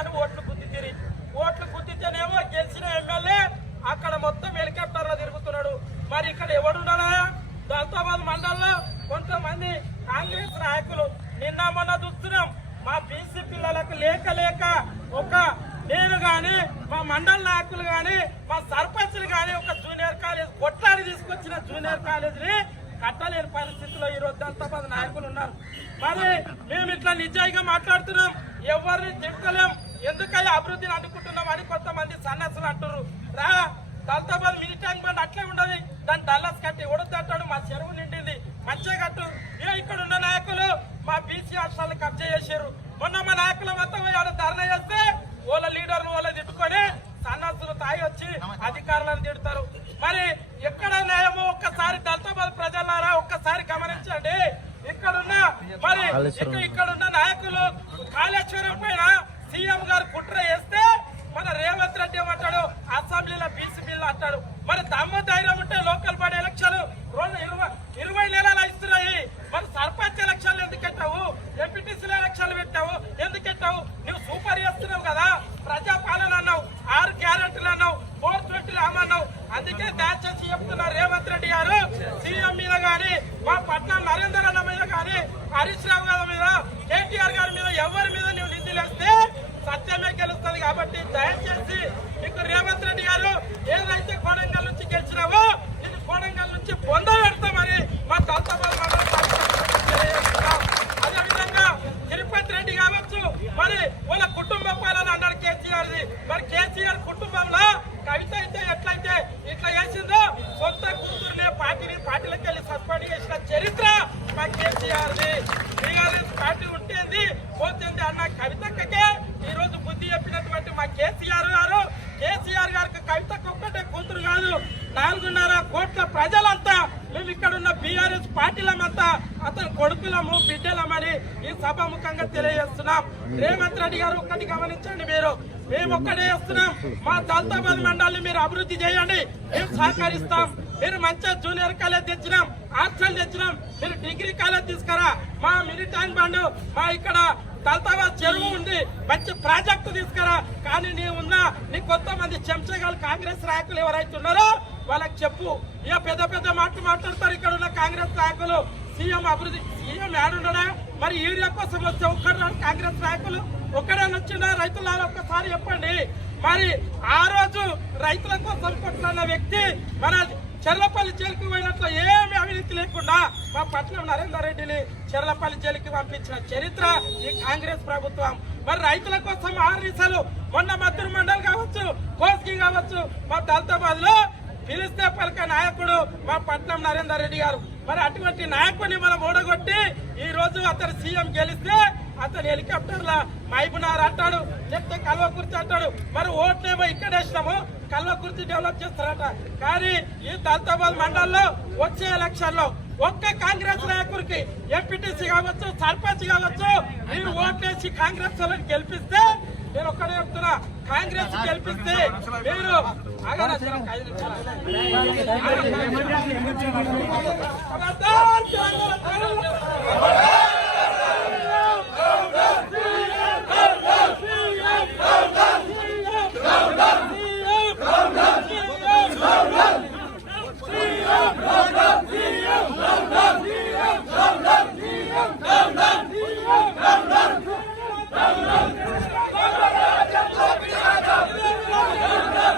అని ఓట్లు గుద్దితిరి ఓట్లు గుద్దితేనేమో గెలిచిన ఎమ్మెల్యే అక్కడ మొత్తం హెలికాప్టర్లో తిరుగుతున్నాడు. మరి ఇక్కడ ఎవడున్నాడా? దళితాబాద్ మండలంలో కొంతమంది కాంగ్రెస్ నాయకులు. నిన్న మొన్న చూస్తున్నాం. మా బీసీ పిల్లలకు లేక లేక ఒక నేను గాని మా మండల నాయకులు గాని మా సర్పంచ్లు గాని ఒక జూనియర్ కాలేజ్ కొట్లాడి తీసుకొచ్చిన జూనియర్ కాలేజీని కట్టలేని పరిస్థితిలో ఈ రోజు దళితాబాద్ నాయకులు ఉన్నారు. మరి మేము ఇట్లా నిజాయిగా మాట్లాడుతున్నాం. ఎవరిని తిట్టలేం. ఎందుకయ్యా అభివృద్ధిని అనుకుంటున్నాం అని కొంతమంది సన్నసులు అంటారు రా దళితాబాద్ మినీ ట్యాంక్ బండ్ అట్లే ఉండదు. దాన్ని డల్లస్ కట్టి ఉడద్దు అంటాడు మా చెరువు నిండింది. మంచిగా కట్టు. ఇక ఇక్కడ ఉన్న నాయకులు మా బీసీ హాస్టల్ కబ్జా చేశారు మొన్న మా నాయకుల మొత్తం ఆడ ధర్నా చేస్తే వాళ్ళ లీడర్లు వాళ్ళ తిట్టుకొని సన్నసులు తాగి వచ్చి అధికారులను తిడతారు. మరి ఎక్కడ న్యాయమో ఒక్కసారి దళితాబాద్ ప్రజలారా ఒక్కసారి గమనించండి. ఇక్కడున్న మరి ఇక్కడ ఇక్కడున్న నాయకులు కాళేశ్వరం పైన సీఎం గారు కుట్ర వేస్తే మన రేవంత్ రెడ్డి ఏమంటాడు? అసెంబ్లీలో బీసీ బిల్లు అంటాడు మరి దమ్మ ధైర్యం ఉంటే లోకల్ బాడీ ఎలక్షన్ రెండు ఇరవై ఇరవై నెలలు ఇస్తున్నాయి. మరి సర్పంచ్ ఎలక్షన్లు ఎందుకు పెట్టావు? ఎంపీటీసీల ఎలక్షన్లు పెట్టావు. ఎందుకు పెట్టావు? నువ్వు సూపర్ చేస్తున్నావు కదా. ప్రజాపాలన అన్నావు. ఆరు గ్యారెంటీలు అన్నావు. ఫోర్ ట్వంటీలు అన్నావు అందుకే దయచేసి చెప్తున్నా రేవంత్ రెడ్డి గారు సీఎం మీద కానీ మా పట్నం నరేంద్ర అన్న మీద కానీ హరీష్ రావు గారి మీద కేటీఆర్ గారి మీద ఎవరి మీద నువ్వు నిందిలేస్తే సత్యమే గెలుస్తుంది కాబట్టి దయచేసి నీకు రేవంత్ నాలుగున్నర కోట్ల ప్రజలంతా? మేము ఇక్కడ ఉన్న బీఆర్ఎస్ పార్టీలమంతా అతని కొడుకులము బిడ్డలమని ఈ సభాముఖంగా తెలియజేస్తున్నాం. రేవంత్ రెడ్డి గారు ఒక్కటి గమనించండి మీరు. మేము ఒక్కటే చేస్తున్నాం. మా దళితాబాద్ మండలిని మీరు అభివృద్ధి చేయండి. మేము సహకరిస్తాం. మీరు మంచిగా జూనియర్ కాలేజ్ తెచ్చినాం. హాస్టల్ తెచ్చినాం. మీరు డిగ్రీ కాలేజ్ తీసుకురా. మా మిలిటరీ బండ్ మా ఇక్కడ దళితాబాద్ చెరువు ఉంది. మంచి ప్రాజెక్టు తీసుకురా. కానీ నీ ఉన్న నీ కొంతమంది చెంచగాలు కాంగ్రెస్ నాయకులు ఎవరైతే ఉన్నారో వాళ్ళకి చెప్పు. ఇక పెద్ద పెద్ద మాటలు మాట్లాడతారు. ఇక్కడ ఉన్న కాంగ్రెస్ నాయకులు. సీఎం అభివృద్ధి సీఎం ఏడుండడా మరి యూరియా కోసం వస్తే ఒక్కడు కాంగ్రెస్ నాయకులు? ఒక్కడే వచ్చిందా రైతుల ఒక్కసారి చెప్పండి. మరి ఆ రోజు రైతుల కోసం కొట్లాడిన వ్యక్తి మన చెర్లపల్లి జైలుకి పోయినట్లు ఏమి అవినీతి లేకుండా మా పట్నం నరేందర్ రెడ్డిని చెర్లపల్లి జైలుకి పంపించిన చరిత్ర ఈ కాంగ్రెస్ ప్రభుత్వం. మరి రైతుల కోసం ఆర్రీసలు మొన్న మద్దూరు మండలి కావచ్చు కోస్కి కావచ్చు మా దళితాబాద్లో పిలిస్తే పలక నాయకుడు మా పట్నం నరేందర్ రెడ్డి గారు. మరి అటువంటి నాయకుడిని మనం ఓడగొట్టి ఈ రోజు అతను సీఎం గెలిస్తే అతను హెలికాప్టర్ లా మైబునార్ అంటాడు లేకపోతే కల్వకుర్తి అంటాడు. మరి ఓట్లేమో ఇక్కడ వేసినాము కల్వకుర్తి డెవలప్ చేస్తారట. కానీ ఈ దళితాబాద్ మండలంలో వచ్చే ఎలక్షన్లో ఒక్క కాంగ్రెస్ నాయకుడికి ఎంపీటీసీ కావచ్చు సర్పంచ్ కావచ్చు మీరు ఓట్లేసి కాంగ్రెస్ వాళ్ళని గెలిపిస్తే నేను ఒక్కడే చెప్తున్నా కాంగ్రెస్ గెలిపిస్తే మీరు తెలంగాణ!